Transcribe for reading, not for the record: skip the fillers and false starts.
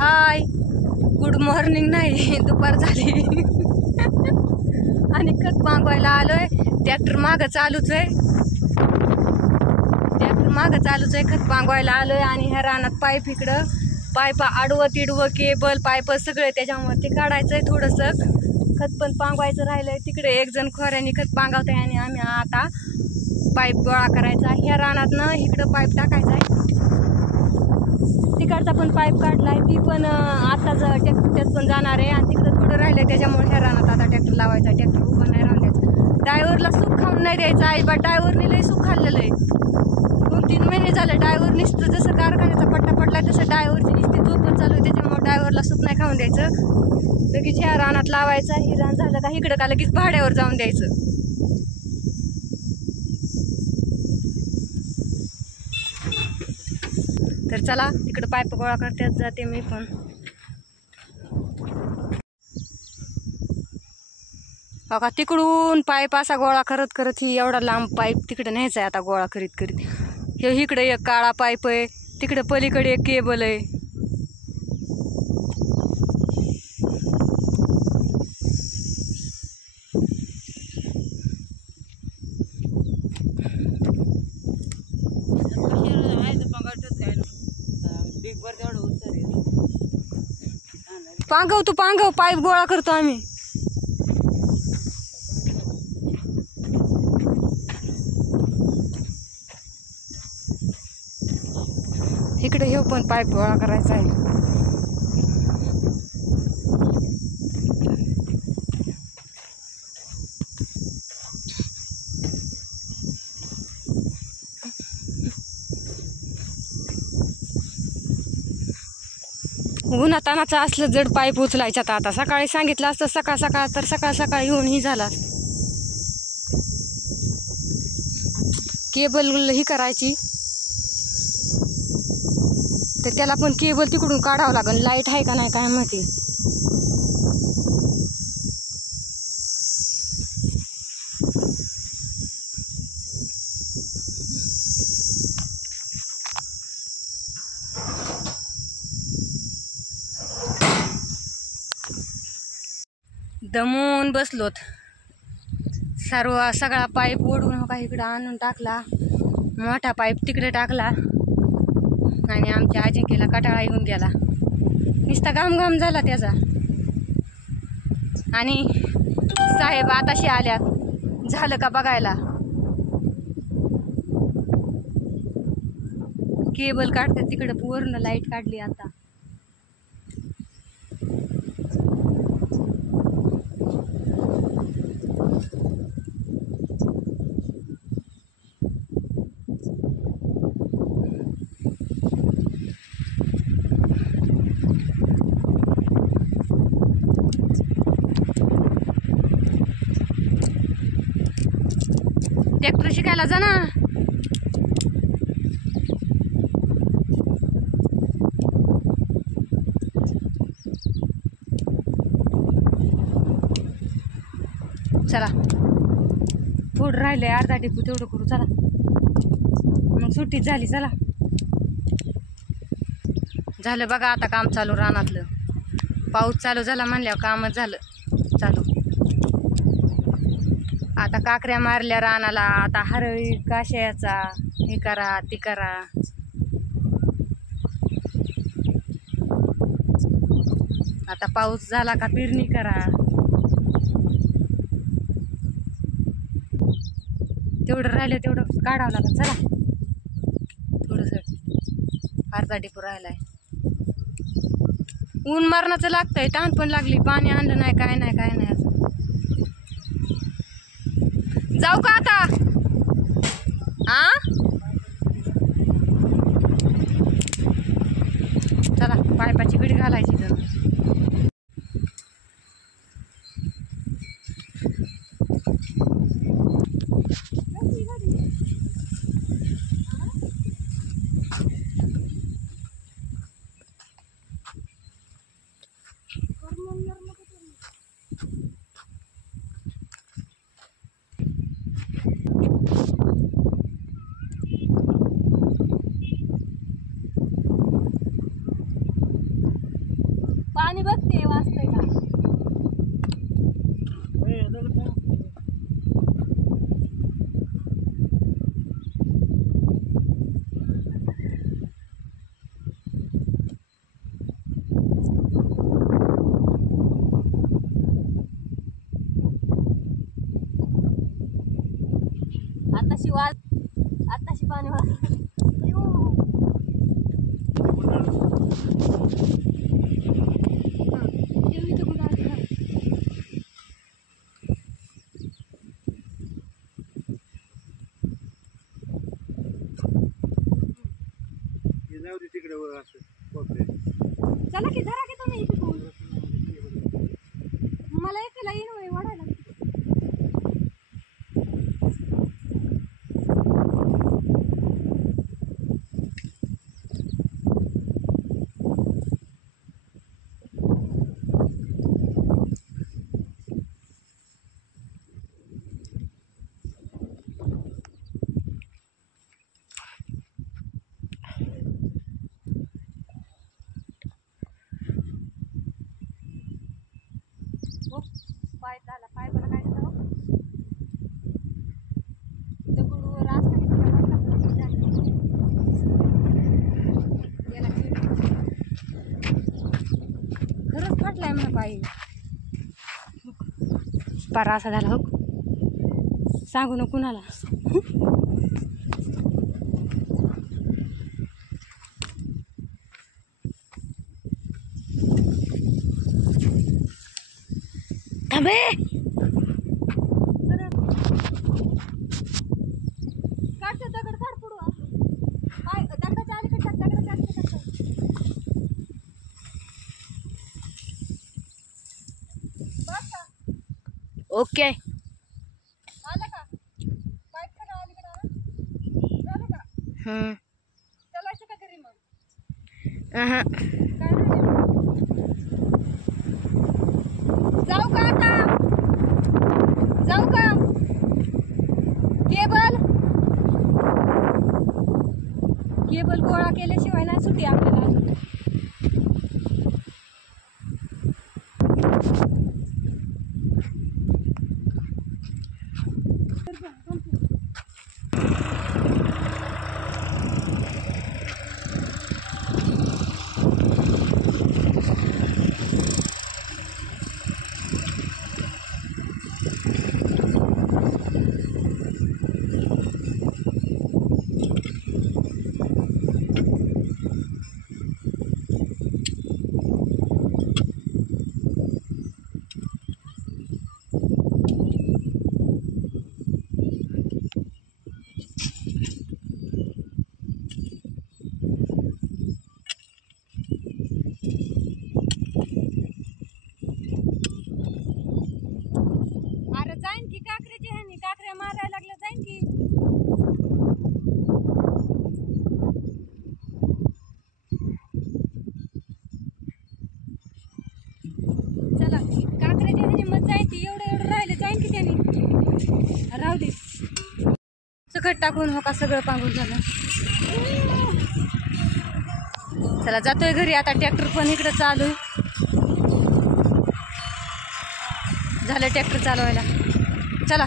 Hi good morning नाही दुपार झाली आणि खत मागवायला आलोय. ट्रॅक्टर मागं चालूच आहे, खत मागवायला आलोय. आणि ह्या रानात पाईप इकडं पाईप आडवं तिडवं केबल पाईप सगळे त्याच्यामुळे ते काढायचंय. थोडंसं खत पण पांगवायचं राहिलंय. तिकडे एक जण खोऱ्याने खत पांगवतंय आणि आम्ही आता पाईप गोळा करायचा. ह्या रानातनं इकडं पाईप टाकायचा आहे. तिकडचा पण पाईप काढलाय, ती पण आताच ट्रॅक्टर पण जाणार आहे. आणि तिकडं थोडं राहिलंय त्याच्यामुळे ह्या रानात आता ट्रॅक्टर लावायचा. ट्रॅक्टर उभं नाही राहून द्यायचं. ड्रायव्हरला सुख खाऊन नाही द्यायचं. आई बा ड्रायव्हरने लय सुख खाल्लेलं आहे. 2-3 महिने झाले ड्रायव्हर नुसतं जसं कारखान्याचा पट्टा पडला तसं ड्रायव्हरची नुसती झोपच चालू आहे. त्याच्यामुळे ड्रायव्हरला सुख नाही खाऊन द्यायचं. लगेच ह्या रानात लावायचा. ही रान झालं का इकडं का लगेच भाड्यावर जाऊन द्यायचं. तर चला तिकडं पाईप गोळा करण्यात जाते मी पण. बघा तिकडून पाईप असा गोळा करत करत ही एवढा लांब पाईप तिकडे न्यायचा आहे आता गोळा करीत करीत. हे इकडे एक काळा पाईप आहे, तिकडे पलीकडे एक केबल आहे. पांगव पाईप गोळा करतो आम्ही. इकडे हे पण पाईप गोळा करायचा आहे. उन्हातानाचं असलं जड पाईप उचलायच्यात. आता सकाळी सांगितलं असतं सकाळ सकाळ तर सकाळ सकाळी येऊन ही झाला. केबल ही करायची तर त्याला पण केबल तिकडून काढावं लागेल. लाईट आहे का नाही काय माहिती. दमून बसलोत. सगळा पाईप ओढून का इकडं आणून टाकला. मोठा पाईप तिकडे टाकला आणि आमच्या अजिंक्यला कटाळा येऊन गेला. नुसता घाम झाला त्याचा. आणि साहेब आताशी आल्यात. झालं का बघायला. केबल काढतात तिकडे पूर्ण लाईट काढली आता. ट्रॅक्टर शिकायला जा ना. चला थोडं राहिलंय अर्धा टिपू तेवढं करू. चला मग सुट्टीच झाली. चला झालं बघा आता काम चालू रानातलं. पाऊस चालू झाला म्हणल्यावर कामच झालं चालू. आता काकऱ्या मारल्या रानाला. आता हरळी काशयाचा हे करा ती करा. आता पाऊस झाला का पेरणी करा. तेवढं राहिलं तेवढं काढावं लागेल. चला थोडंसं अर्धा टिपू राहिलाय. ऊन मारण्याचं लागतंय. तहान पण लागली. पाणी आणलं नाही काय नाही अजून. जाऊ का आता. चला पाईपाची भिड घालायची जरा. पाणी बघते वाचतंय का. आताशी पाणी चला की जरा की तुम्ही इथे मला एकला येईल वाढायला. पाय झाला पाय बरं काय झालं दगडूवर खरंच फाटलाय म्हणा पाय पारा असा झाला हो सांगू नको कुणाला. थांबे काढते दगड काढ पुढं पाय दगडाच्या अलीकडे टाक दगडाच्या अलीकडे टाक. ओके आलं का पाय खरं अलीकडे झालं का. चलायचं का घरी मग. जाऊ का आता जाऊ का. केबल गोळा केल्याशिवाय नाही सुटी आपल्याला. जाईन की काकऱ्याची ह्यानी काकऱ्या मारायला लागल्या जाईन की. चला काकऱ्याच्या ह्यानी मग जाईन ती एवढं राहिले जाईन की त्याने राहू दे. सकट टाकून हो का सगळं पांघरून झालं. चला जातोय घरी आता. ट्रॅक्टर पण इकडं चालू झालं ट्रॅक्टर चालवायला. चला